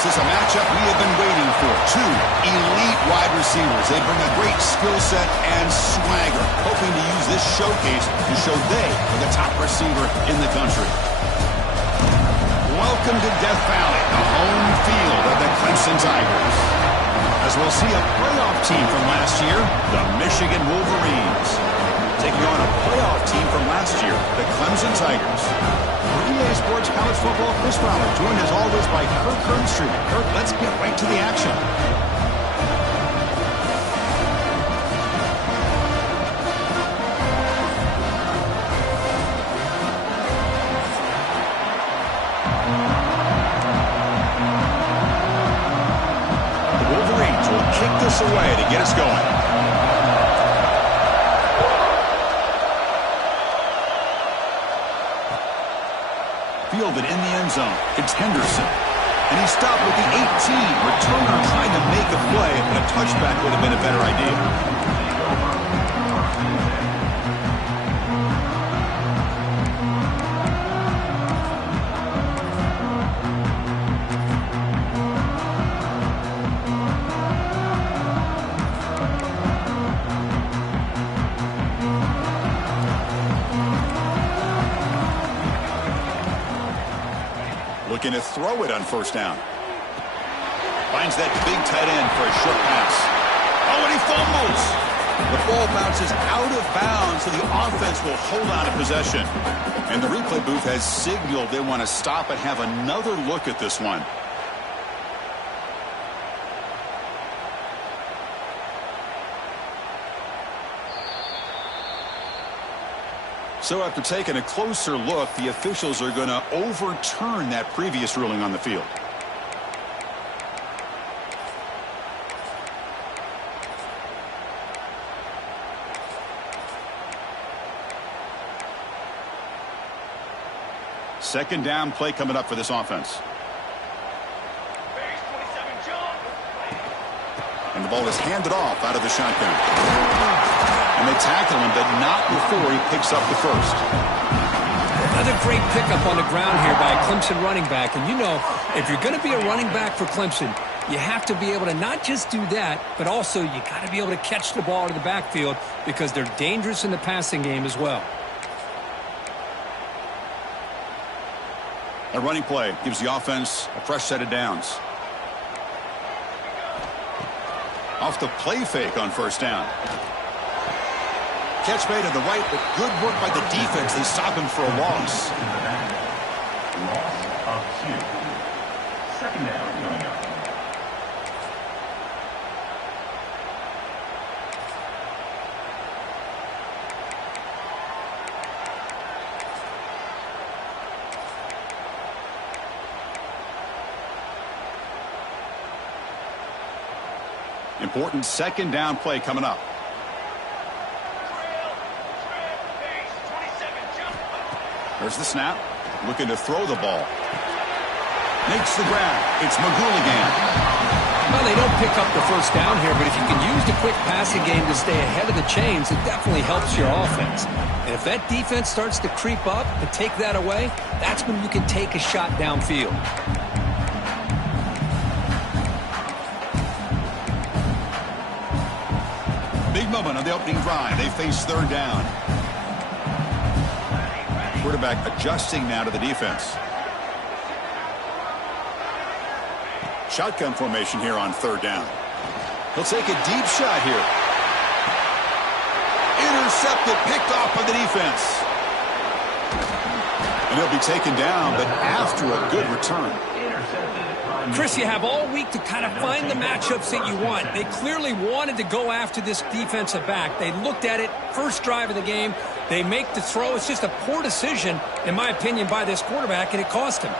This is a matchup we have been waiting for. Two elite wide receivers. They bring a great skill set and swagger, hoping to use this showcase to show they are the top receiver in the country. Welcome to Death Valley, the home field of the Clemson Tigers. As we'll see a playoff team from last year, the Michigan Wolverines, taking on a playoff team from last year, the Clemson Tigers. For EA Sports College Football, Chris Fowler, joined as always by Kirk Kernstreet. Kirk, let's get right to the action. The Wolverines will kick this away to get us going. Fielded in the end zone. It's Henderson. And he stopped with the 18. Returner trying to make a play, and a touchback would have been a better idea. Looking to throw it on first down. Finds that big tight end for a short pass. Oh, and he fumbles. The ball bounces out of bounds, so the offense will hold on to possession. And the replay booth has signaled they want to stop and have another look at this one. So after taking a closer look, the officials are going to overturn that previous ruling on the field. Second down play coming up for this offense. And the ball is handed off out of the shotgun. And they tackle him, but not before he picks up the first. Another great pickup on the ground here by a Clemson running back. And you know, if you're going to be a running back for Clemson, you have to be able to not just do that, but also you got to be able to catch the ball to the backfield because they're dangerous in the passing game as well. A running play gives the offense a fresh set of downs. Off the play fake on first down. Catch made on the right, but good work by the defense. They stop him for a loss. Loss of 2. Second down coming up. Important second down play coming up. There's the snap. Looking to throw the ball. Makes the grab. It's McGooligan. Well, they don't pick up the first down here, but if you can use the quick passing game to stay ahead of the chains, it definitely helps your offense. And if that defense starts to creep up and take that away, that's when you can take a shot downfield. Big moment on the opening drive. They face third down. Quarterback adjusting now to the defense. Shotgun formation here on third down. He'll take a deep shot here. Intercepted, picked off by the defense. And he'll be taken down, but after a good return. Chris, you have all week to kind of find the matchups that you want. They clearly wanted to go after this defensive back. They looked at it, first drive of the game. They make the throw. It's just a poor decision, in my opinion, by this quarterback, and it cost him.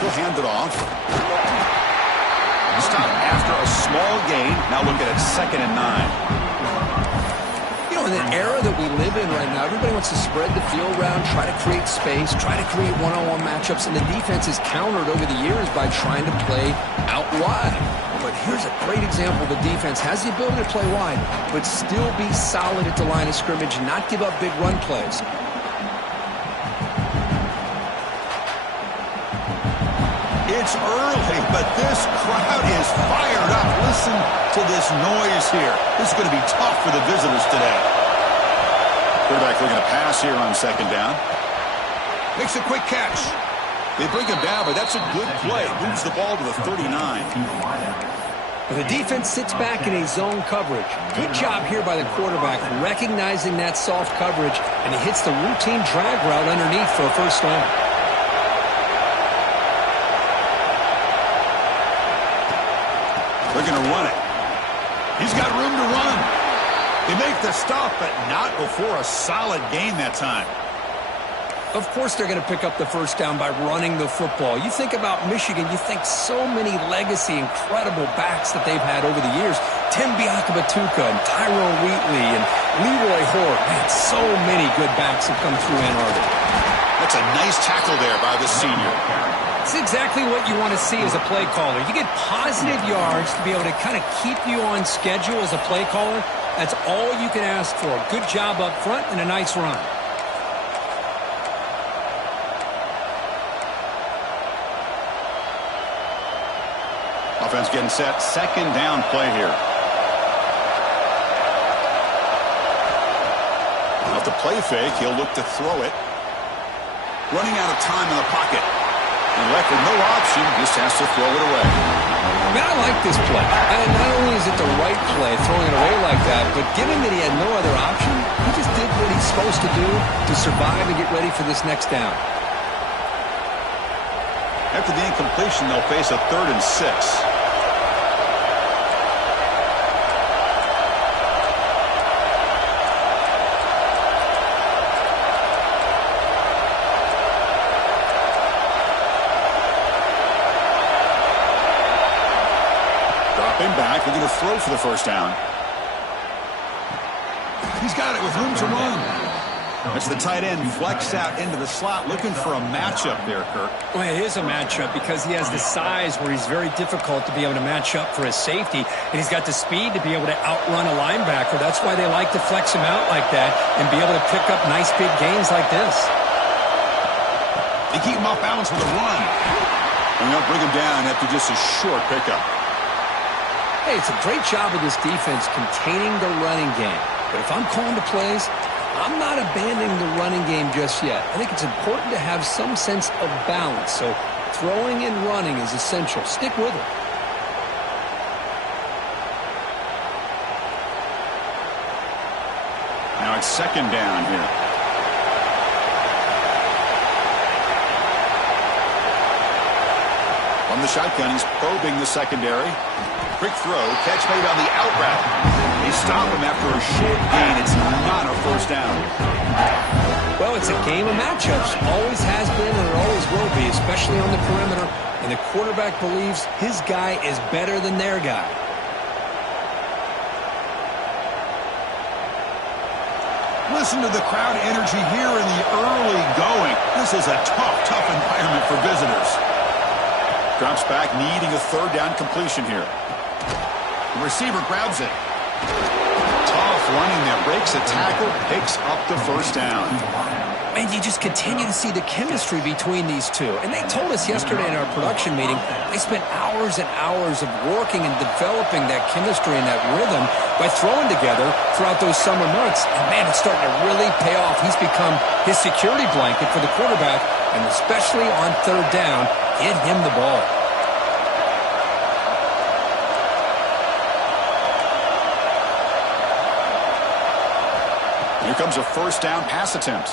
He'll hand it off. Stop after a small gain. Now look at it, 2nd and 9. You know, in the era that we live live in right now. Everybody wants to spread the field around, try to create space, try to create one-on-one matchups, and the defense is countered over the years by trying to play out wide. But here's a great example. The defense has the ability to play wide, but still be solid at the line of scrimmage and not give up big run plays. It's early, but this crowd is fired up. Listen to this noise here. This is going to be tough for the visitors today. Quarterback looking to pass here on second down. Makes a quick catch. They bring him down, but that's a good play. Moves the ball to the 39. The defense sits back in a zone coverage. Good job here by the quarterback, recognizing that soft coverage, and he hits the routine drag route underneath for a first down. They're going to run it. He's got room to run. They make the stop, but not before a solid gain that time. Of course they're going to pick up the first down by running the football. You think about Michigan, you think so many legacy, incredible backs that they've had over the years. Tim Biakabatuka and Tyrone Wheatley and Leroy Hoare. Man, so many good backs have come through Ann Arbor. That's a nice tackle there by the senior. It's exactly what you want to see as a play caller. You get positive yards to be able to kind of keep you on schedule as a play caller. That's all you can ask for. Good job up front and a nice run. Offense getting set. Second down play here. Off the play fake, he'll look to throw it. Running out of time in the pocket. And left with no option, just has to throw it away. Man, I like this play. And not only is it the right play, throwing it away like that, but given that he had no other option, he just did what he's supposed to do to survive and get ready for this next down. After the incompletion, they'll face a 3rd and 6. Dropping back, looking to throw for the first down. He's got it with room to run. That's the tight end flexed out into the slot, looking for a matchup there, Kirk. Well, it is a matchup because he has the size where he's very difficult to be able to match up for his safety, and he's got the speed to be able to outrun a linebacker. That's why they like to flex him out like that and be able to pick up nice big gains like this. They keep him off balance with a run. And they'll bring him down after just a short pickup. Hey, it's a great job of this defense containing the running game. But if I'm calling the plays, I'm not abandoning the running game just yet. I think it's important to have some sense of balance. So throwing and running is essential. Stick with it. Now it's second down here. From the shotgun, he's probing the secondary. Quick throw, catch made on the out route. They stop him after a short gain. It's not a first down. Well, it's a game of matchups. Always has been and it always will be, especially on the perimeter. And the quarterback believes his guy is better than their guy. Listen to the crowd energy here in the early going. This is a tough environment for visitors. Drops back, needing a 3rd down completion here. The receiver grabs it. Tough running there. Breaks a tackle, picks up the first down. And you just continue to see the chemistry between these two. And they told us yesterday in our production meeting, they spent hours and hours of working and developing that chemistry and that rhythm by throwing together throughout those summer months. And, man, it's starting to really pay off. He's become his security blanket for the quarterback, and especially on 3rd down, get him the ball. Here comes a first down pass attempt.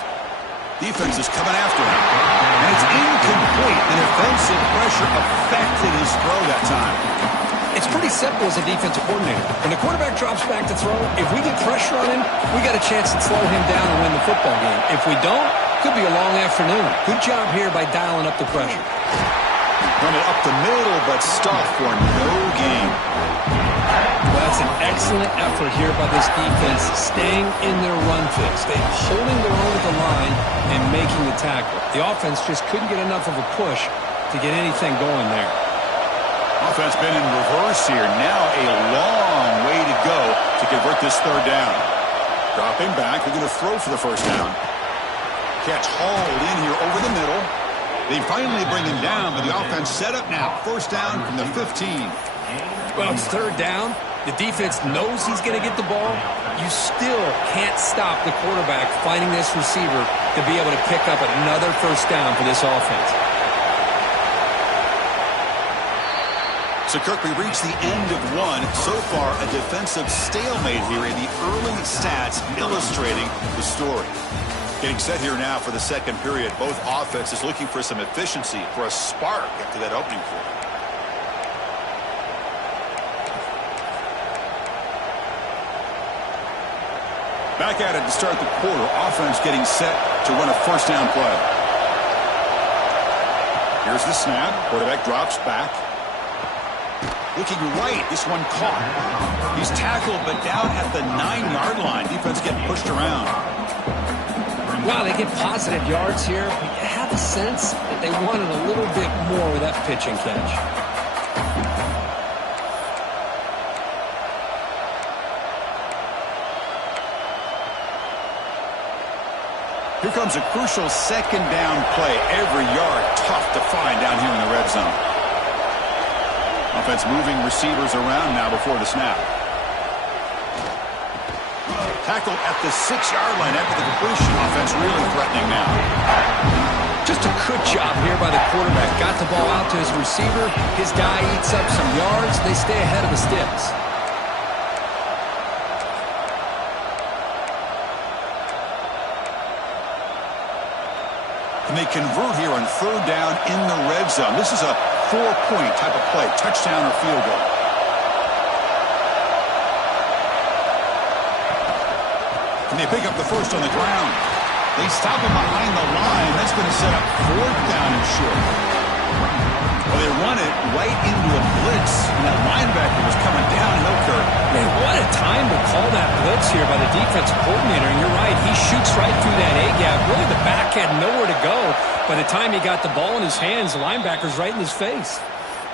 Defense is coming after him. And it's incomplete. The defensive pressure affected his throw that time. It's pretty simple as a defensive coordinator. When the quarterback drops back to throw, if we get pressure on him, we got a chance to slow him down and win the football game. If we don't, could be a long afternoon. Good job here by dialing up the pressure. Run it up the middle, but stuck for no gain. Well, that's That's an excellent effort here by this defense, staying in their run fix. They're holding their own at the line and making the tackle. The offense just couldn't get enough of a push to get anything going there. Offense been in reverse here. Now a long way to go to convert this third down. Dropping back. They're going to throw for the first down. Catch hauled in here over the middle. They finally bring him down, but the offense set up now. First down from the 15. Well, it's third down. The defense knows he's going to get the ball. You still can't stop the quarterback finding this receiver to be able to pick up another first down for this offense. So, Kirk, we reached the end of one. So far, a defensive stalemate here in the early stats illustrating the story. Getting set here now for the second period. Both offenses looking for some efficiency, for a spark after that opening quarter. Back at it to start the quarter. Offense getting set to run a first down play. Here's the snap. Quarterback drops back. Looking right. This one caught. He's tackled, but down at the 9-yard line. Defense getting pushed around. Wow, they get positive yards here. You have a sense that they wanted a little bit more with that pitch and catch. Here comes a crucial second down play. Every yard tough to find down here in the red zone. Offense moving receivers around now before the snap. Tackled at the 6-yard line after the completion. Offense really threatening now. Just a good job here by the quarterback. Got the ball out to his receiver. His guy eats up some yards. They stay ahead of the sticks. And they convert here on third down in the red zone. This is a 4-point type of play. Touchdown or field goal. And they pick up the first on the ground. They stop him behind the line. That's going to set up fourth down and short. Well, they run it right into a blitz. And that linebacker was coming downhill, Kirk. Man, what a time to call that blitz here by the defensive coordinator. And you're right, he shoots right through that A-gap. Really, the back had nowhere to go. By the time he got the ball in his hands, the linebacker's right in his face.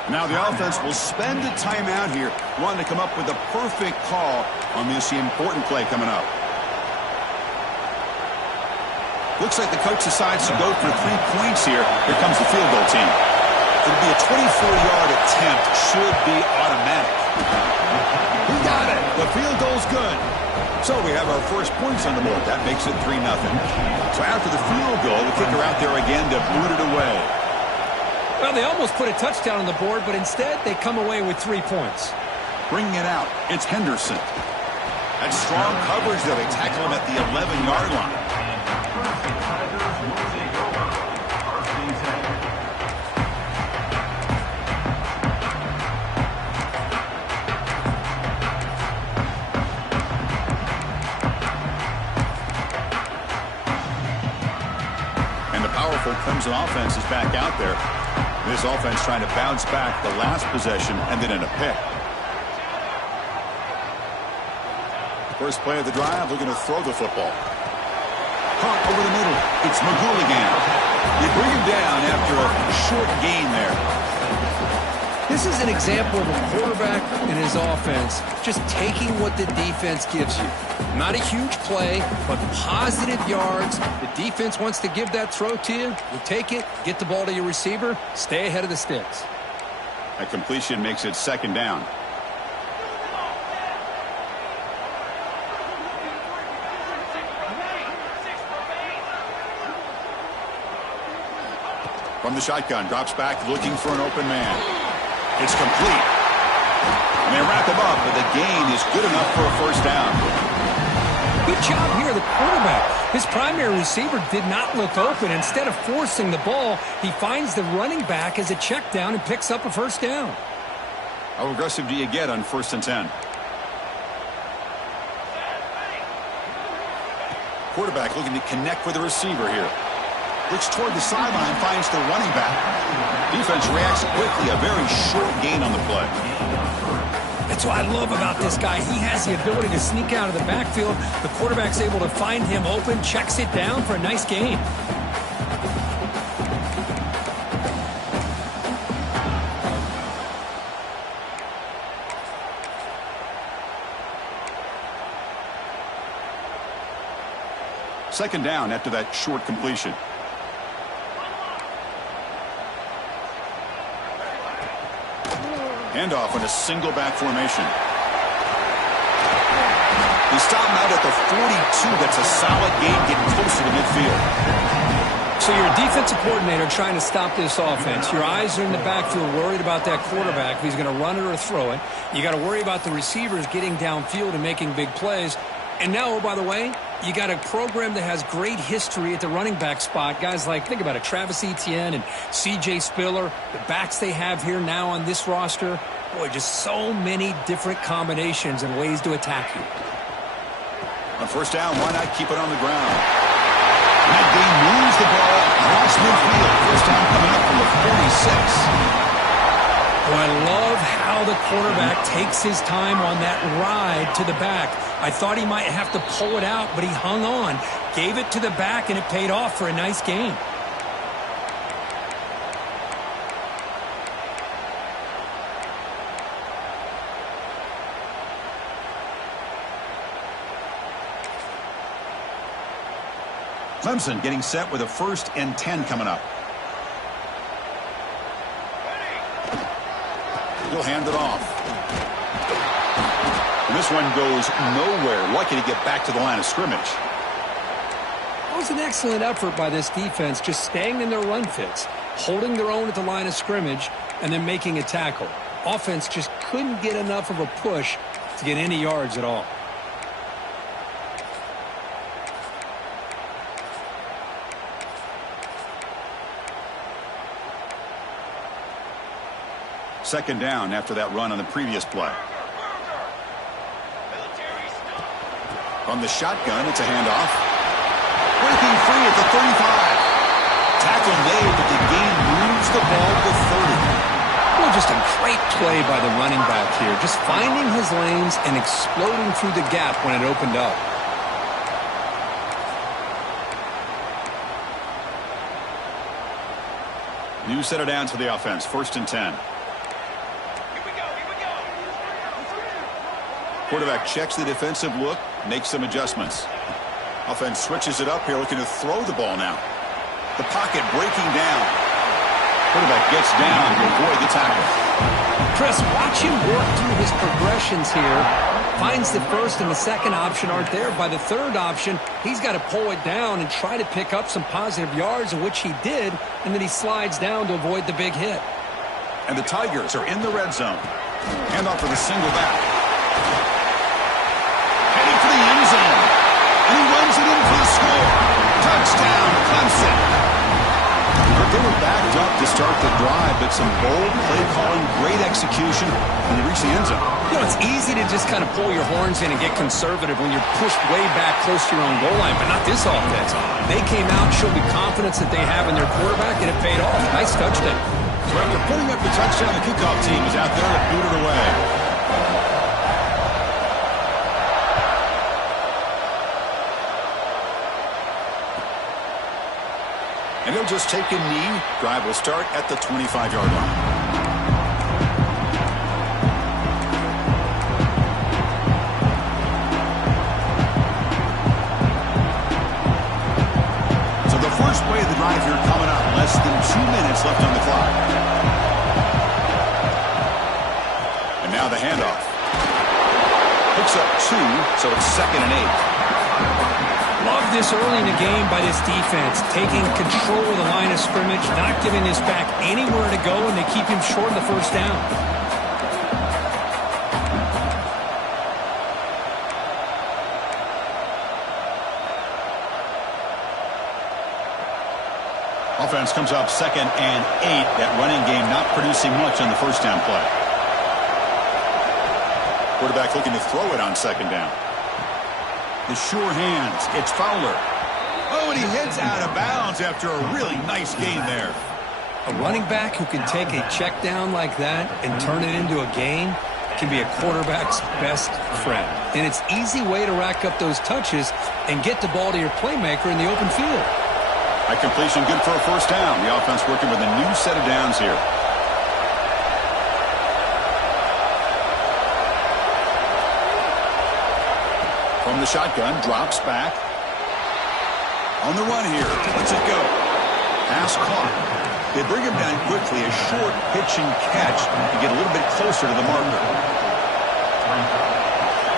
Now the offense will spend a timeout here, wanting to come up with the perfect call on this important play coming up. Looks like the coach decides to go for 3 points here. Here comes the field goal team. It'll be a 24-yard attempt. Should be automatic. He got it. The field goal's good. So we have our first points on the board. That makes it 3-0. So after the field goal, the kicker out there again to boot it away. Well, they almost put a touchdown on the board, but instead they come away with 3 points. Bringing it out, it's Henderson. That's strong coverage, though. They tackle him at the 11-yard line. Clemson offense is back out there. This offense trying to bounce back the last possession and then in a pick. First play of the drive, looking to throw the football. Caught over the middle. It's McGool again. You bring him down after a short gain there. This is an example of a quarterback and his offense just taking what the defense gives you. Not a huge play, but positive yards. The defense wants to give that throw to you. You take it, get the ball to your receiver, stay ahead of the sticks. That completion makes it second down. From the shotgun, drops back, looking for an open man. It's complete. And they wrap him up, but the gain is good enough for a first down. Good job here, the quarterback. His primary receiver did not look open. Instead of forcing the ball, he finds the running back as a check down and picks up a first down. How aggressive do you get on 1st and 10? Quarterback looking to connect with the receiver here. Looks toward the sideline, finds the running back. Defense reacts quickly, a very short gain on the play. That's That's what I love about this guy. He has the ability to sneak out of the backfield. The quarterback's able to find him open, checks it down for a nice gain. Second down after that short completion. Handoff in a single back formation. They stop him out at the 42. That's a solid gain getting closer to midfield. So you're a defensive coordinator trying to stop this offense. Your eyes are in the backfield worried about that quarterback, if he's going to run it or throw it. You got to worry about the receivers getting downfield and making big plays. And now, oh, by the way, you got a program that has great history at the running back spot. Guys like, think about it, Travis Etienne and C.J. Spiller, the backs they have here now on this roster. Boy, just so many different combinations and ways to attack you. On first down, why not keep it on the ground? That game moves the ball across midfield. First down coming up from the 46. Well, I love how the quarterback takes his time on that ride to the back. I thought he might have to pull it out, but he hung on, gave it to the back, and it paid off for a nice gain. Clemson getting set with a 1st and 10 coming up. He'll hand it off. And this one goes nowhere. Lucky to get back to the line of scrimmage. It was an excellent effort by this defense, just staying in their run fits, holding their own at the line of scrimmage, and then making a tackle. Offense just couldn't get enough of a push to get any yards at all. Second down after that run on the previous play. From the shotgun, it's a handoff. Breaking free at the 35. Tackle made, but the gain moves the ball to 30. Well, just a great play by the running back here. Just finding his lanes and exploding through the gap when it opened up. New set of downs for the offense. 1st and 10. Quarterback checks the defensive look, makes some adjustments. Offense switches it up here, looking to throw the ball now. The pocket breaking down. Quarterback gets down to avoid the tackle. Chris, watch him work through his progressions here. Finds the first and the second option aren't there. By the third option, he's got to pull it down and try to pick up some positive yards, which he did, and then he slides down to avoid the big hit. And the Tigers are in the red zone. Handoff for the single back. Heading for the end zone. And he runs it in for the score. Touchdown, Clemson. They were backed up to start the drive, but some bold play calling, great execution, and they reach the end zone. You know, it's easy to just kind of pull your horns in and get conservative when you're pushed way back close to your own goal line, but not this offense. They came out, showed the confidence that they have in their quarterback, and it paid off. Nice touchdown. So after putting up the touchdown, the kickoff team is out there to boot it away. And they'll just take a knee. Drive will start at the 25-yard line. So the first play of the drive here coming up. Less than 2 minutes left on the clock. And now the handoff. Picks up 2, so it's 2nd and 8. Love this early in the game by this defense, taking control of the line of scrimmage, not giving this back anywhere to go, and they keep him short of the first down. Offense comes up 2nd and 8. That running game not producing much on the first down play. Quarterback looking to throw it on 2nd down. The sure hands. It's Fowler. Oh, and he heads out of bounds after a really nice gain there. A running back who can take a check down like that and turn it into a gain, can be a quarterback's best friend. And it's an easy way to rack up those touches and get the ball to your playmaker in the open field. A completion good for a first down. The offense working with a new set of downs here. From the shotgun, drops back. On the run here, lets it go. Pass caught. They bring him down quickly. A short pitch and catch to get a little bit closer to the marker.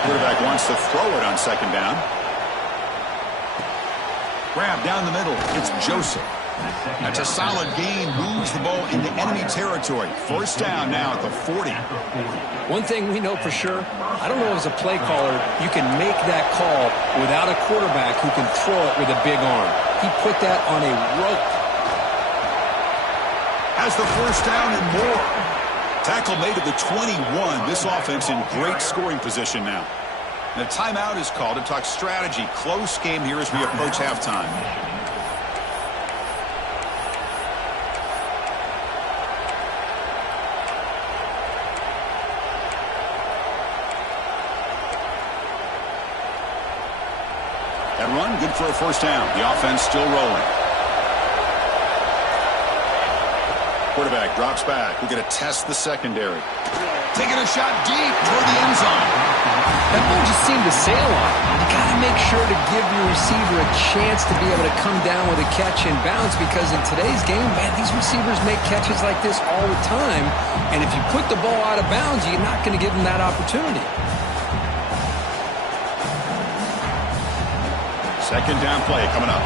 Quarterback wants to throw it on second down. Grab down the middle. It's Joseph. That's a solid gain. Moves the ball into enemy territory. First down now at the 40. One thing we know for sure, I don't know as a play caller, you can make that call without a quarterback who can throw it with a big arm. He put that on a rope. Has the first down and more. Tackle made at the 21. This offense in great scoring position now. The timeout is called to talk strategy. Close game here as we approach halftime. That run, good for a first down. The offense still rolling. Quarterback drops back. We're going to test the secondary. Taking a shot deep toward the end zone. That ball just seemed to sail on. You got to make sure to give your receiver a chance to be able to come down with a catch and bounce, because in today's game, man, these receivers make catches like this all the time. And if you put the ball out of bounds, you're not going to give them that opportunity. Second down play coming up.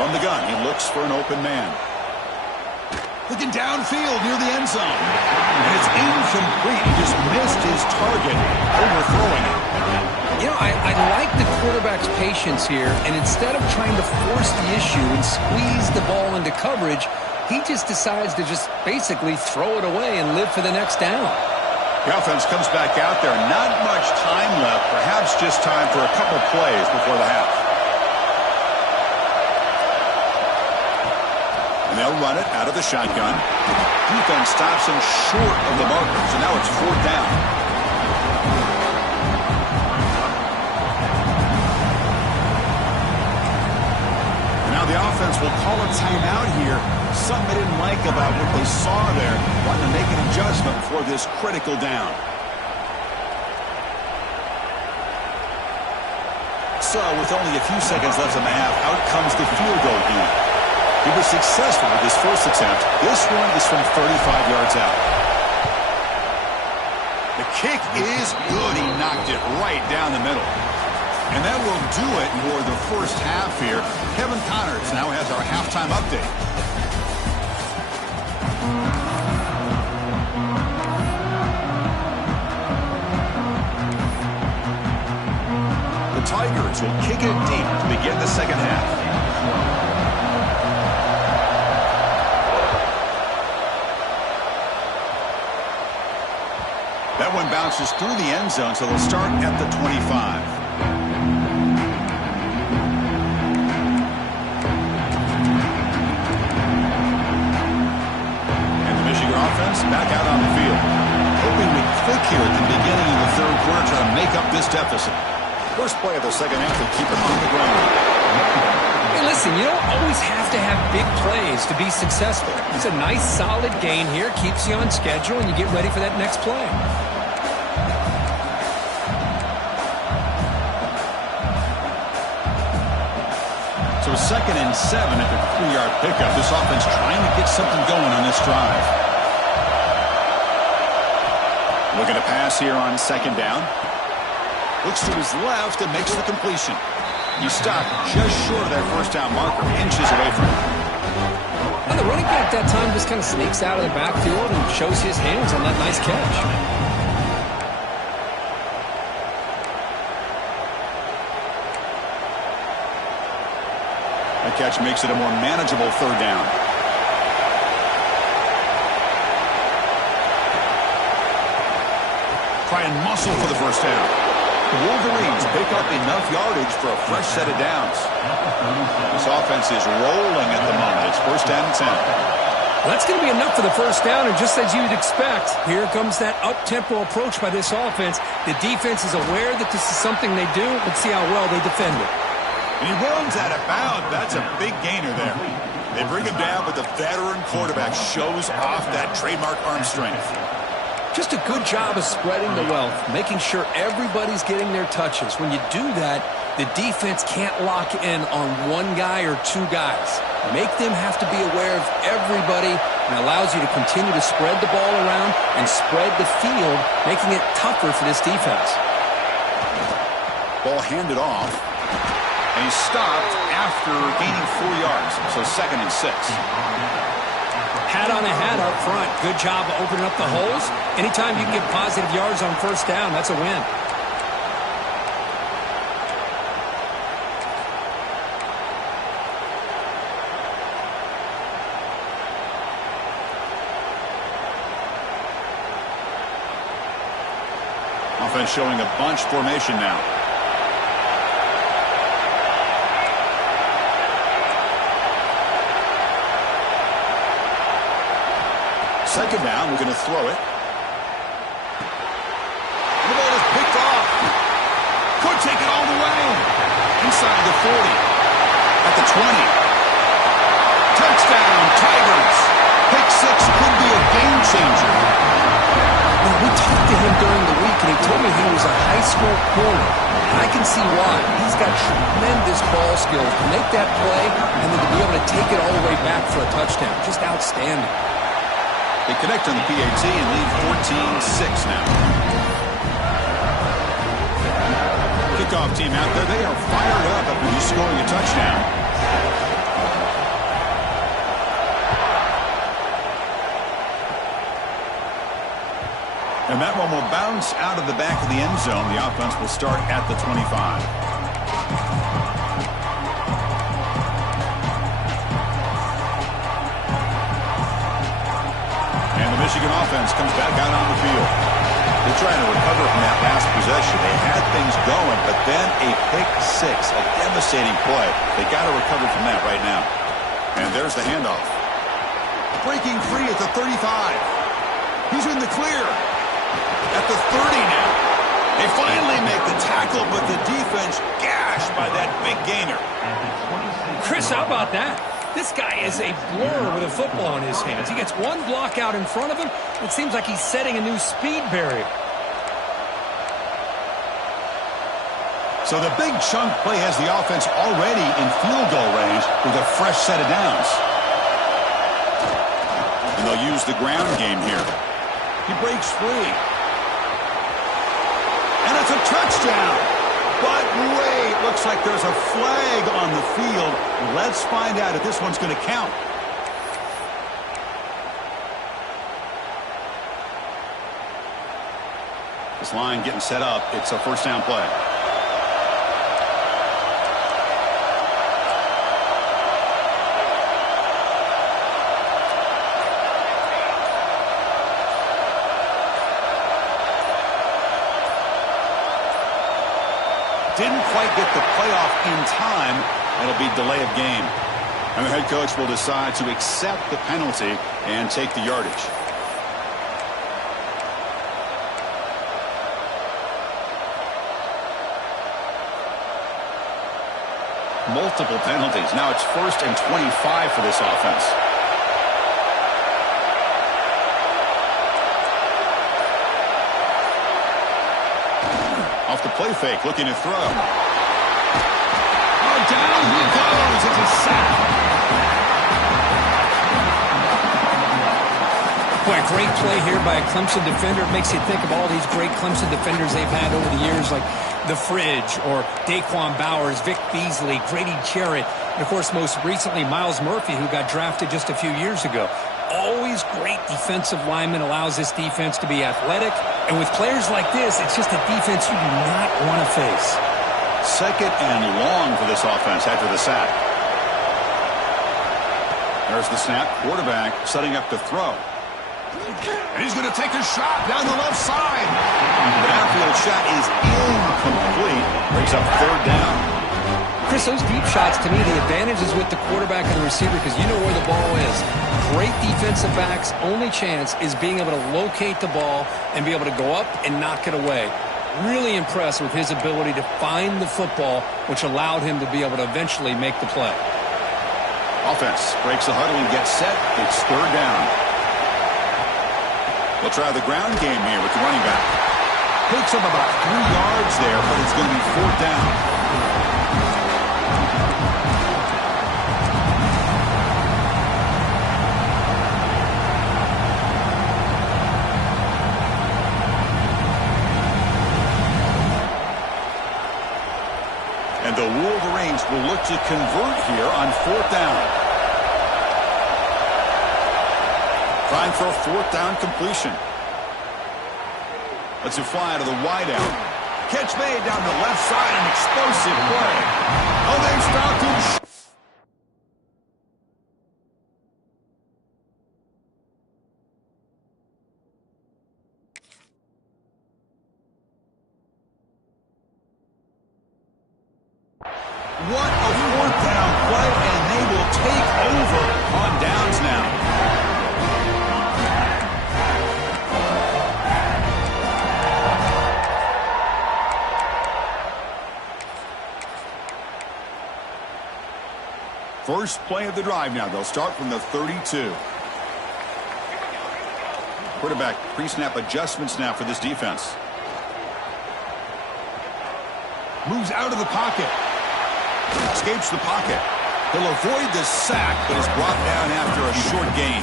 From the gun, he looks for an open man. Looking downfield near the end zone. And it's incomplete. He just missed his target, overthrowing it. You know, I like the quarterback's patience here, and instead of trying to force the issue and squeeze the ball into coverage, he just decides to just basically throw it away and live for the next down. The offense comes back out there. Not much time left. Perhaps just time for a couple plays before the half. And they'll run it out of the shotgun. Defense stops him short of the markers, and now it's fourth down. And now the offense will call a timeout here. Something they didn't like about what they saw there. Wanting to make an adjustment for this critical down. So, with only a few seconds left in the half, out comes the field goal unit. He was successful with his first attempt. This one is from 35 yards out. The kick is good. He knocked it right down the middle. And that will do it for the first half here. Kevin Connors now has our halftime update. The Tigers will kick it deep to begin the second half. That one bounces through the end zone, so they'll start at the 25. And the Michigan offense back out on the field. Hoping to click here at the beginning of the third quarter, trying to make up this deficit. First play of the second half to keep it on the ground. Hey, listen, you don't always have to have big plays to be successful. It's a nice, solid gain here, keeps you on schedule, and you get ready for that next play. So 2nd and 7 at the 3-yard pickup. This offense trying to get something going on this drive. Looking to pass here on second down. Looks to his left and makes the completion. He stopped just short of that first down marker, inches away from it. And the running back that time just kind of sneaks out of the backfield and shows his hands on that nice catch. That catch makes it a more manageable third down. Try and muscle for the first down. The Wolverines pick up enough yardage for a fresh set of downs. This offense is rolling at the moment. It's first down and 10. That's going to be enough for the first down, and just as you'd expect, here comes that up-tempo approach by this offense. The defense is aware that this is something they do. Let's see how well they defend it. And he runs out of bounds. That's a big gainer there. They bring him down, but the veteran quarterback shows off that trademark arm strength. Just a good job of spreading the wealth, making sure everybody's getting their touches. When you do that, the defense can't lock in on one guy or two guys. Make them have to be aware of everybody, and allows you to continue to spread the ball around and spread the field, making it tougher for this defense. Ball handed off, and he's stopped after gaining 4 yards, so 2nd and 6. Hat on a hat up front. Good job of opening up the holes. Anytime you can get positive yards on first down, that's a win. Offense showing a bunch formation now. Second down, we're going to throw it. And the ball is picked off. Could take it all the way. Inside the 40. At the 20. Touchdown, Tigers. Pick 6 could be a game changer. Now, we talked to him during the week, and he told me he was a high school corner. And I can see why. He's got tremendous ball skills to make that play and then to be able to take it all the way back for a touchdown. Just outstanding. They connect on the PAT and lead 14-6 now. Kickoff team out there. They are fired up after you scoring a touchdown. And that one will bounce out of the back of the end zone. The offense will start at the 25. Michigan offense comes back out on the field. They're trying to recover from that last possession. They had things going, but then a pick 6, a devastating play. They got to recover from that right now. And there's the handoff. Breaking free at the 35. He's in the clear. At the 30 now. They finally make the tackle, but the defense gashed by that big gainer. Chris, how about that? This guy is a blur with a football in his hands. He gets one block out in front of him. It seems like he's setting a new speed barrier. So the big chunk play has the offense already in field goal range with a fresh set of downs. And they'll use the ground game here. He breaks free. And it's a touchdown. But wait, looks like there's a flag on the field. Let's find out if this one's going to count. This line getting set up. It's a first down play. Didn't quite get the playoff in time. It'll be delay of game. And the head coach will decide to accept the penalty and take the yardage. Multiple penalties. Now it's 1st and 25 for this offense. Off the play fake, looking to throw. Oh, down he goes. It's a sack. Boy, great play here by a Clemson defender. It makes you think of all these great Clemson defenders they've had over the years, like The Fridge or Daquan Bowers, Vic Beasley, Grady Jarrett, and, of course, most recently, Miles Murphy, who got drafted just a few years ago. Always great defensive lineman, allows this defense to be athletic. And with players like this, it's just a defense you do not want to face. 2nd and long for this offense after the sack. There's the snap. Quarterback setting up to throw. And he's going to take a shot down the left side. The downfield shot is incomplete. Brings up 3rd down. Chris, those deep shots, to me, the advantage is with the quarterback and the receiver because you know where the ball is. Great defensive backs' only chance is being able to locate the ball and be able to go up and knock it away. Really impressed with his ability to find the football, which allowed him to be able to eventually make the play. Offense breaks the huddle and gets set. It's third down. We'll try the ground game here with the running back. Picks up about 3 yards there, but it's going to be fourth down. And the Wolverines will look to convert here on fourth down. Trying for a fourth down completion. Let's it fly to the wideout. Catch made down the left side, an explosive play. Oh, they've stopped him. What a fourth down play, and they will take over on downs now. First play of the drive now. They'll start from the 32. Quarterback pre-snap adjustments now for this defense. Moves out of the pocket. Escapes the pocket. He'll avoid the sack, but is brought down after a short gain.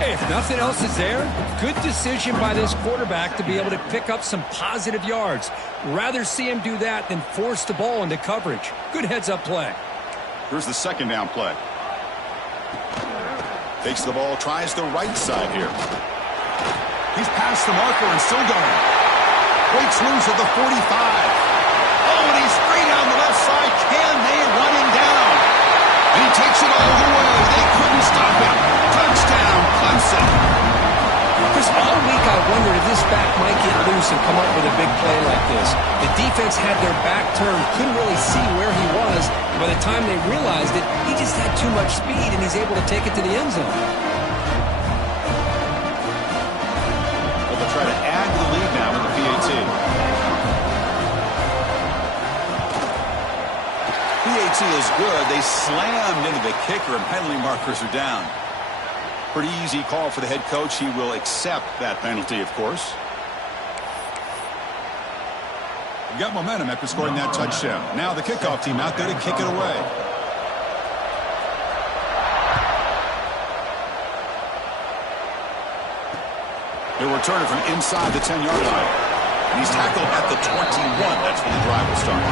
Hey, if nothing else is there, good decision by this quarterback to be able to pick up some positive yards. Rather see him do that than force the ball into coverage. Good heads-up play. Here's the second down play. Takes the ball, tries the right side here. He's past the marker and still going. Breaks loose at the 45. Oh, and he's free down the left side. Can they run him down? And he takes it all the way. They couldn't stop him. Touchdown, Clemson. Chris, all week I wondered if this back might get loose and come up with a big play like this. The defense had their back turned, couldn't really see where he was. And by the time they realized it, he just had too much speed, and he's able to take it to the end zone. Well, they'll try to add to the lead now with the PAT. PAT is good. They slammed into the kicker, and penalty markers are down. Pretty easy call for the head coach. He will accept that penalty, of course. You got momentum after scoring that touchdown. Now the kickoff team out there to kick it away. He'll return it from inside the 10-yard line. And he's tackled at the 21. That's where the drive will start.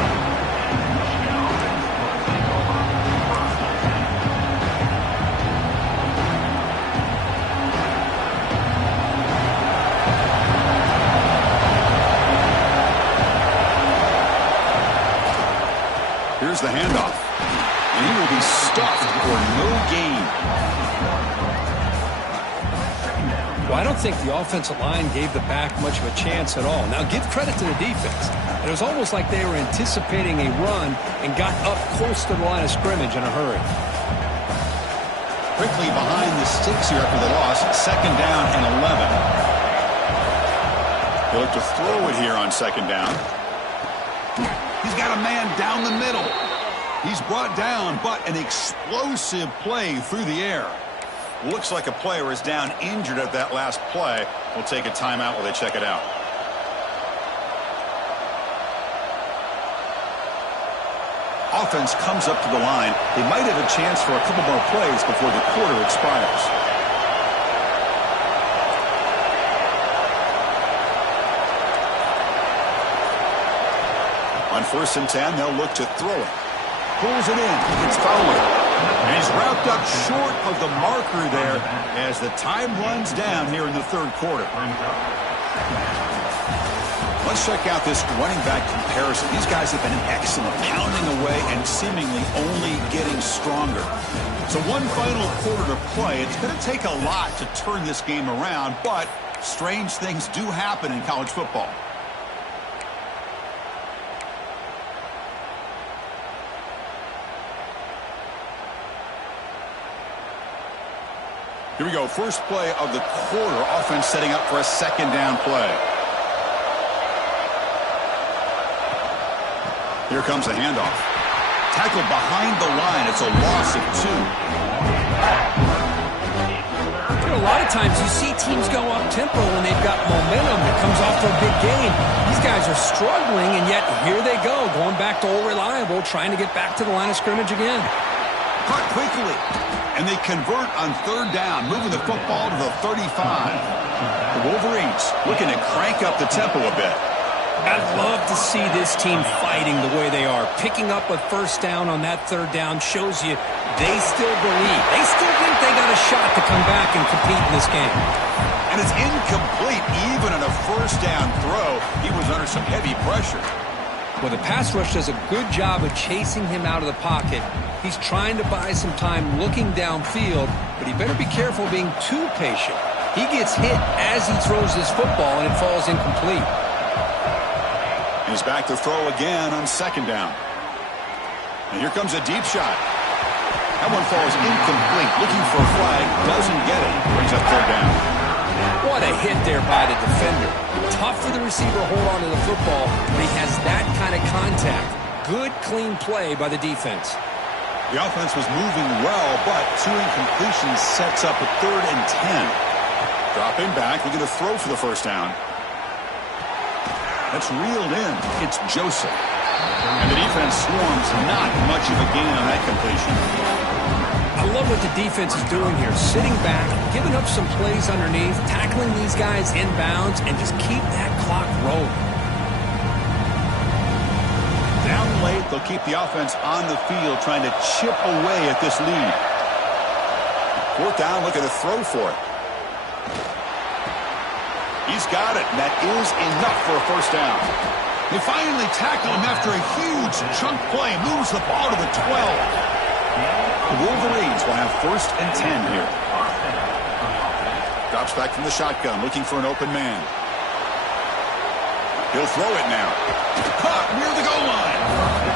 Here's the handoff. And he will be stuffed for no gain. Well, I don't think the offensive line gave the back much of a chance at all. Now, give credit to the defense. It was almost like they were anticipating a run and got up close to the line of scrimmage in a hurry. Quickly behind the sticks here after the loss. Second down and 11. They'll look to throw it here on second down. He's got a man down the middle. He's brought down, but an explosive play through the air. Looks like a player is down injured at that last play. We'll take a timeout while they check it out. Offense comes up to the line. They might have a chance for a couple more plays before the quarter expires. On 1st and 10, they'll look to throw it. Pulls it in. It's Fowler. And he's wrapped up short of the marker there as the time runs down here in the third quarter. Let's check out this running back comparison. These guys have been excellent, pounding away and seemingly only getting stronger. So one final quarter to play. It's going to take a lot to turn this game around, but strange things do happen in college football. Here we go. First play of the quarter. Offense setting up for a second down play. Here comes a handoff. Tackled behind the line. It's a loss of 2. You know, a lot of times you see teams go up-tempo when they've got momentum that comes off a big game. These guys are struggling, and yet here they go, going back to old reliable, trying to get back to the line of scrimmage again. Caught quickly, and they convert on third down, moving the football to the 35. The Wolverines looking to crank up the tempo a bit. I'd love to see this team fighting the way they are. Picking up a first down on that third down shows you they still believe. They still think they got a shot to come back and compete in this game. And it's incomplete. Even on a first down throw, he was under some heavy pressure. Well, the pass rush does a good job of chasing him out of the pocket. He's trying to buy some time looking downfield, but he better be careful being too patient. He gets hit as he throws this football, and it falls incomplete. He's back to throw again on second down. And here comes a deep shot. That one falls incomplete. Looking for a flag, doesn't get it. Brings up third down. What a hit there by the defender. Tough for the receiver to hold on to the football, but he has that kind of contact. Good, clean play by the defense. The offense was moving well, but 2 incompletions sets up a 3rd and 10. Dropping back, looking to throw for the first down. That's reeled in. It's Joseph. And the defense swarms, not much of a gain on that completion. I love what the defense is doing here. Sitting back, giving up some plays underneath, tackling these guys inbounds, and just keep that clock rolling. Down late, they'll keep the offense on the field, trying to chip away at this lead. 4th down, looking to throw for it. He's got it, and that is enough for a first down. They finally tackle him after a huge chunk play. Moves the ball to the 12. The Wolverines will have 1st and 10 here. Drops back from the shotgun, looking for an open man. He'll throw it now. Caught near the goal line.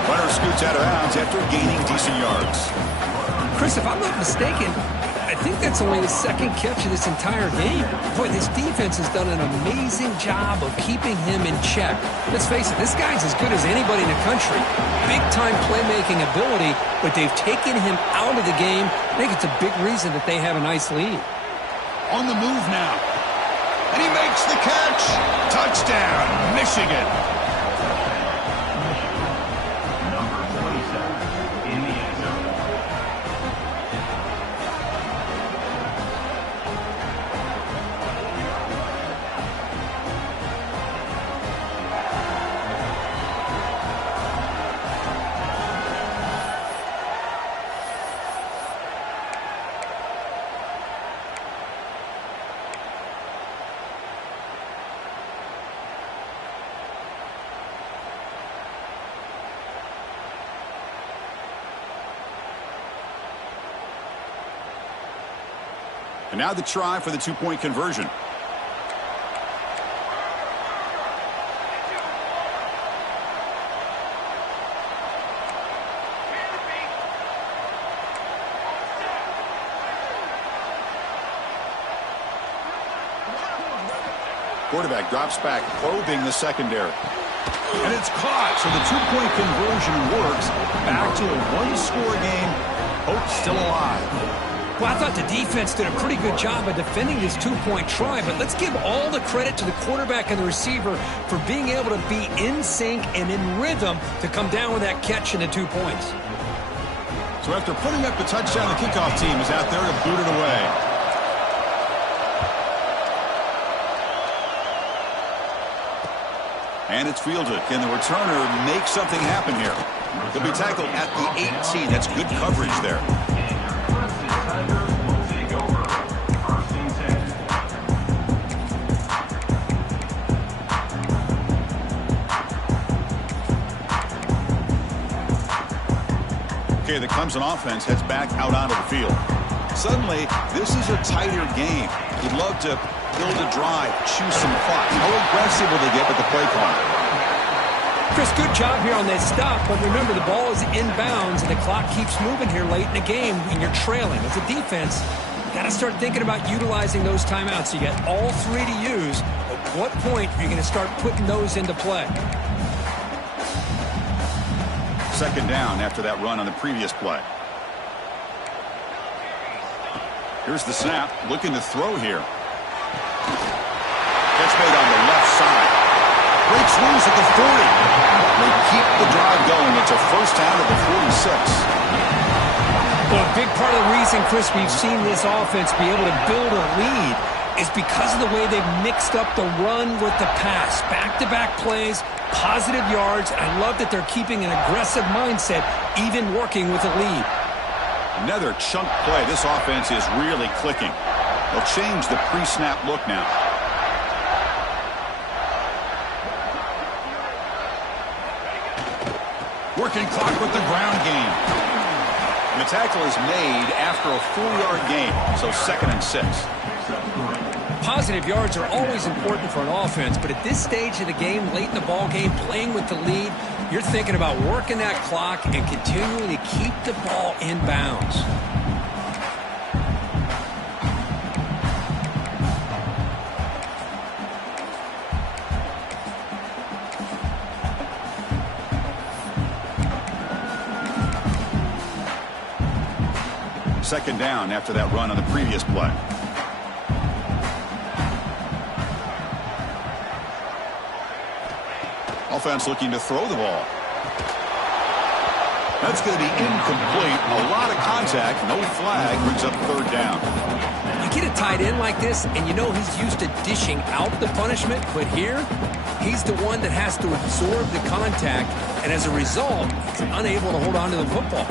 Runner scoots out of bounds after gaining decent yards. Chris, if I'm not mistaken, I think that's only the 2nd catch of this entire game. Boy, this defense has done an amazing job of keeping him in check. Let's face it, this guy's as good as anybody in the country. Big-time playmaking ability, but they've taken him out of the game. I think it's a big reason that they have a nice lead. On the move now. And he makes the catch. Touchdown, Michigan. Number 27 in the end zone. And now the try for the 2-point conversion. Quarterback drops back, probing the secondary. And it's caught, so the 2-point conversion works. Back to a 1-score game. Hope still alive. Well, I thought the defense did a pretty good job of defending this 2-point try, but let's give all the credit to the quarterback and the receiver for being able to be in sync and in rhythm to come down with that catch and the 2 points. So after putting up the touchdown, the kickoff team is out there to boot it away. And it's fielded. Can the returner make something happen here? He'll be tackled at the 18. That's good coverage there. Okay, the Clemson offense heads back out onto the field. Suddenly, this is a tighter game. You'd love to build a drive, choose some clock. How aggressive will they get with the play clock? Chris, good job here on that stop, but remember the ball is inbounds and the clock keeps moving here late in the game and you're trailing. As a defense, got to start thinking about utilizing those timeouts. You got all three to use. At what point are you going to start putting those into play? Second down after that run on the previous play. Here's the snap, looking to throw here. Catch made on the left side. Breaks loose at the 40. They keep the drive going. It's a first down at the 46. Well, a big part of the reason, Chris, we've seen this offense be able to build a lead is because of the way they've mixed up the run with the pass. Back-to-back plays, positive yards. I love that they're keeping an aggressive mindset, even working with a lead. Another chunk play. This offense is really clicking. They'll change the pre-snap look now. Working clock with the ground game. And the tackle is made after a 4-yard gain, so 2nd and 6. Positive yards are always important for an offense, but at this stage of the game, late in the ball game, playing with the lead, you're thinking about working that clock and continuing to keep the ball in bounds. Second down after that run on the previous play. Offense looking to throw the ball. That's going to be incomplete. A lot of contact. No flag. Brings up 3rd down. You get a tight end like this, and you know he's used to dishing out the punishment, but here, he's the one that has to absorb the contact, and as a result, he's unable to hold on to the football.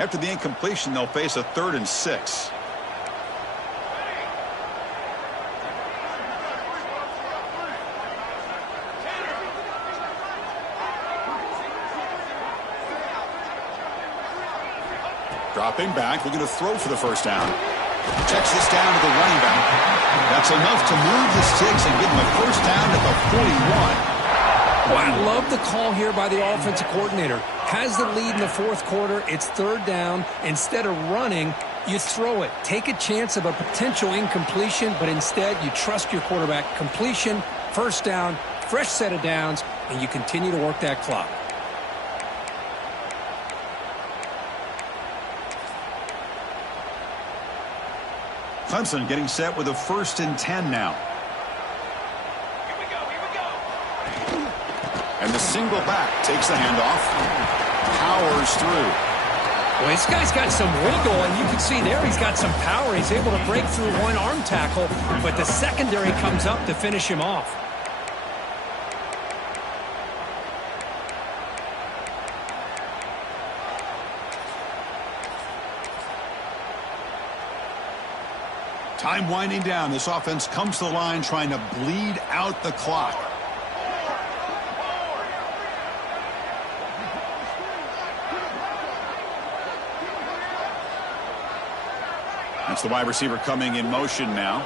After the incompletion, they'll face a 3rd and 6. Dropping back, looking to throw for the first down. Checks this down to the running back. That's enough to move the sticks and give them a first down at the 41. Well, I love the call here by the offensive coordinator. Has the lead in the 4th quarter. It's 3rd down. Instead of running, you throw it. Take a chance of a potential incompletion, but instead you trust your quarterback. Completion, first down, fresh set of downs, and you continue to work that clock. Clemson getting set with a 1st and 10 now. And the single back takes the handoff. Powers through. Well, this guy's got some wiggle, and you can see there he's got some power. He's able to break through one arm tackle, but the secondary comes up to finish him off. Time winding down. This offense comes to the line trying to bleed out the clock. That's the wide receiver coming in motion now.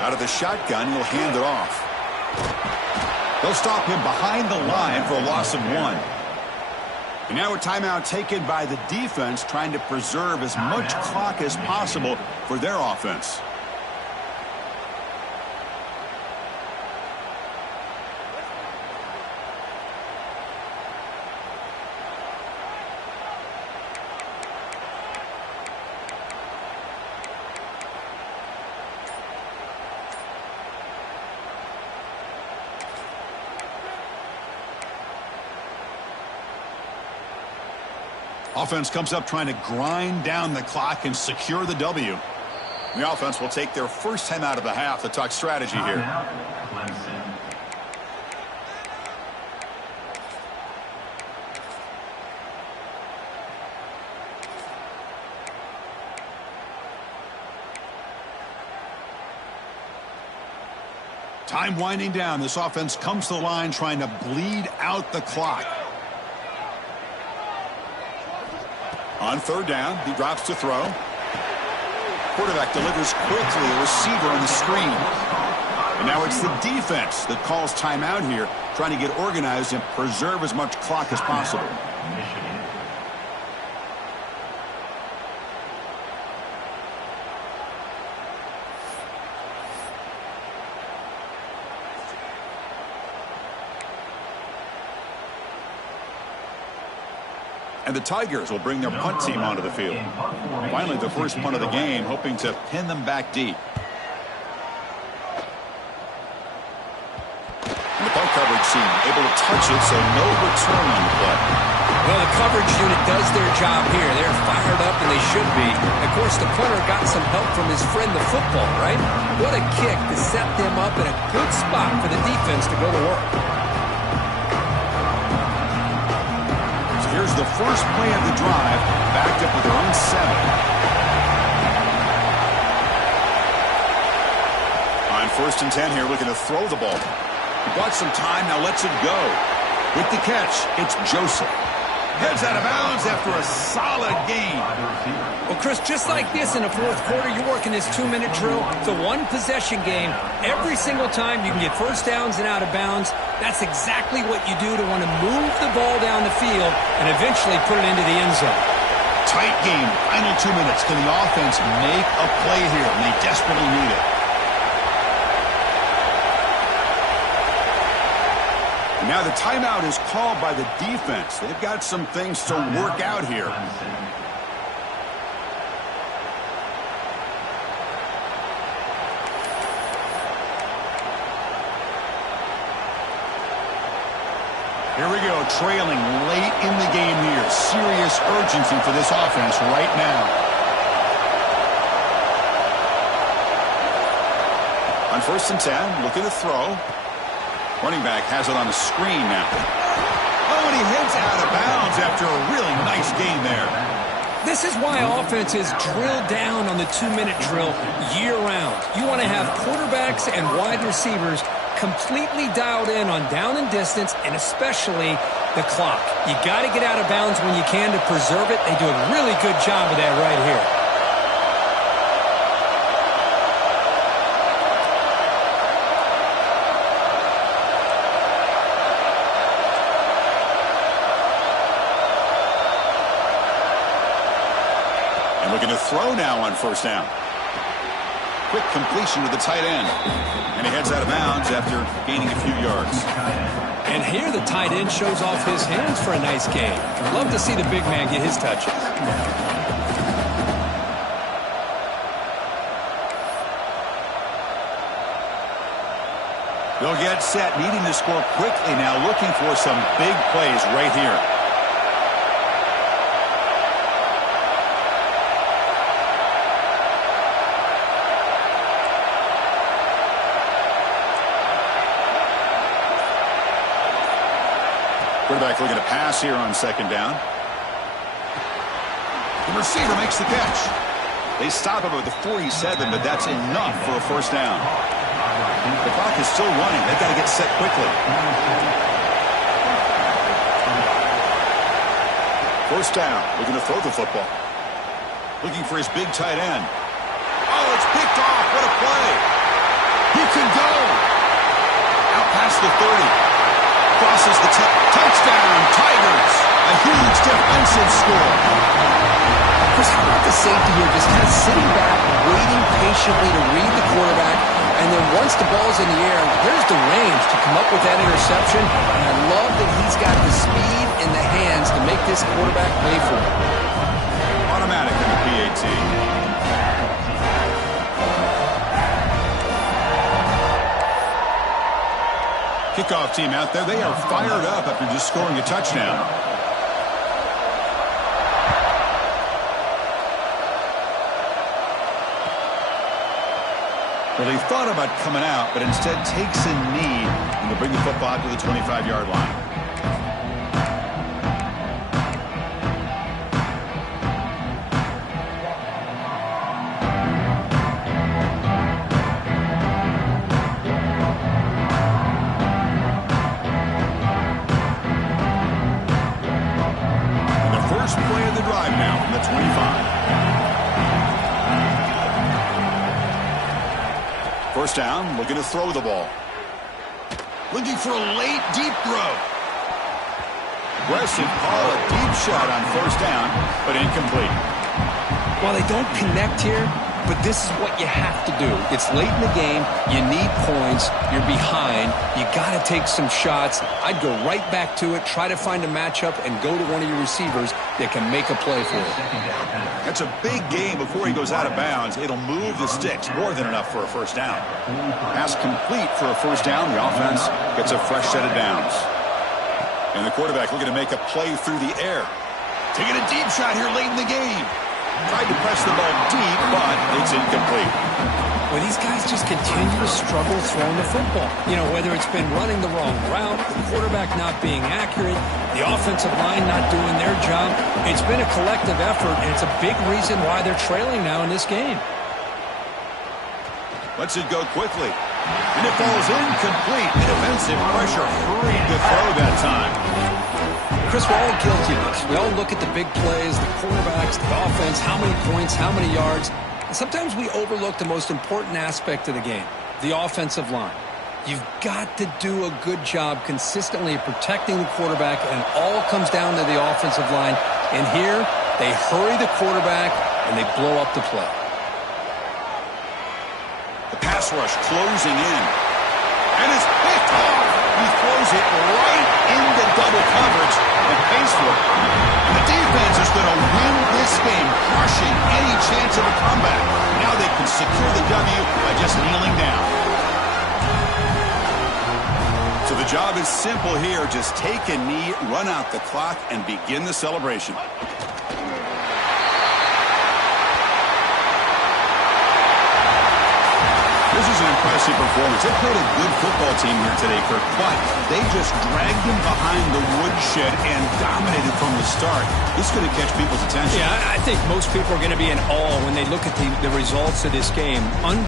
Out of the shotgun, he'll hand it off. They'll stop him behind the line for a loss of 1. And now a timeout taken by the defense, trying to preserve as much clock as possible for their offense. Offense comes up trying to grind down the clock and secure the W. The offense will take their first time out of the half to talk strategy here. Time winding down. This offense comes to the line trying to bleed out the clock. On third down, he drops to throw. Quarterback delivers quickly, a receiver on the screen. And now it's the defense that calls timeout here, trying to get organized and preserve as much clock as possible. And the Tigers will bring their punt team onto the field. Finally, the first punt of the game, hoping to pin them back deep. And the punt coverage team able to touch it, so no return on the play. Well, the coverage unit does their job here. They're fired up, and they should be. Of course, the punter got some help from his friend, the football, right? What a kick to set them up in a good spot for the defense to go to work. Here's the first play of the drive, backed up with their own 7. On 1st and 10 here, looking to throw the ball. He bought some time, now lets it go. With the catch, it's Joseph. Heads out of bounds after a solid gain. Well, Chris, just like this in the fourth quarter, you're working this 2-minute drill. It's a one-possession game. Every single time you can get first downs and out of bounds. That's exactly what you do to want to move the ball down the field and eventually put it into the end zone. Tight game, final 2 minutes. Can the offense make a play here? And they desperately need it. Now the timeout is called by the defense. They've got some things to work out here. Here we go, trailing late in the game here. Serious urgency for this offense right now. On 1st and 10, looking to throw. Running back has it on the screen now. Oh, and he heads out of bounds after a really nice gain there. This is why offenses drill down on the 2-minute drill year-round. You want to have quarterbacks and wide receivers completely dialed in on down and distance, and especially the clock. You got to get out of bounds when you can to preserve it. They do a really good job of that right here. And looking to throw now on 1st down. Quick completion to the tight end. And he heads out of bounds after gaining a few yards. And here the tight end shows off his hands for a nice game. Love to see the big man get his touches. They'll get set, needing to score quickly now, looking for some big plays right here. Quarterback looking to pass here on 2nd down. The receiver makes the catch. They stop him at the 47, but that's enough for a 1st down. The clock is still running. They've got to get set quickly. 1st down, looking to throw the football. Looking for his big tight end. Oh, it's picked off. What a play. He can go. Out past the 30. Crosses the touchdown, Tigers. A huge defensive score. Chris, how about the safety here just kind of sitting back, waiting patiently to read the quarterback, and then once the ball's in the air, there's the range to come up with that interception, and I love that he's got the speed in the hands to make this quarterback pay for it. Automatic in the PAT. Kickoff team out there. They are fired up after just scoring a touchdown. Well, he thought about coming out, but instead takes a knee and will bring the football out to the 25-yard line. First down, looking to throw the ball. Looking for a late, deep throw. Aggressive call, a deep shot on first down, but incomplete. Well, they don't connect here, but this is what you have to do. It's late in the game. You need points. You're behind. You got to take some shots. I'd go right back to it, try to find a matchup, and go to one of your receivers that can make a play for it. That's a big gain before he goes out of bounds. It'll move the sticks more than enough for a first down. Pass complete for a first down. The offense gets a fresh set of downs. And the quarterback looking to make a play through the air. Taking a deep shot here late in the game. Tried to press the ball deep, but it's incomplete. Well, these guys just continue to struggle throwing the football. You know, whether it's been running the wrong route, the quarterback not being accurate, the offensive line not doing their job. It's been a collective effort, and it's a big reason why they're trailing now in this game. Lets it go quickly. And it falls incomplete. Defensive pressure hurried the throw that time. Chris, we're all guilty of this. We all look at the big plays, the quarterbacks, the offense, how many points, how many yards. And sometimes we overlook the most important aspect of the game, the offensive line. You've got to do a good job consistently protecting the quarterback, and it all comes down to the offensive line. And here, they hurry the quarterback, and they blow up the play. The pass rush closing in. And it's picked off. He throws it right into double coverage and pays for it. The defense is going to win this game, crushing any chance of a comeback. Now they can secure the W by just kneeling down. So the job is simple here. Just take a knee, run out the clock, and begin the celebration. This is an impressive performance. They played a good football team here today, Kirk, but they just dragged them behind the woodshed and dominated from the start. This is going to catch people's attention. Yeah, I think most people are going to be in awe when they look at the results of this game.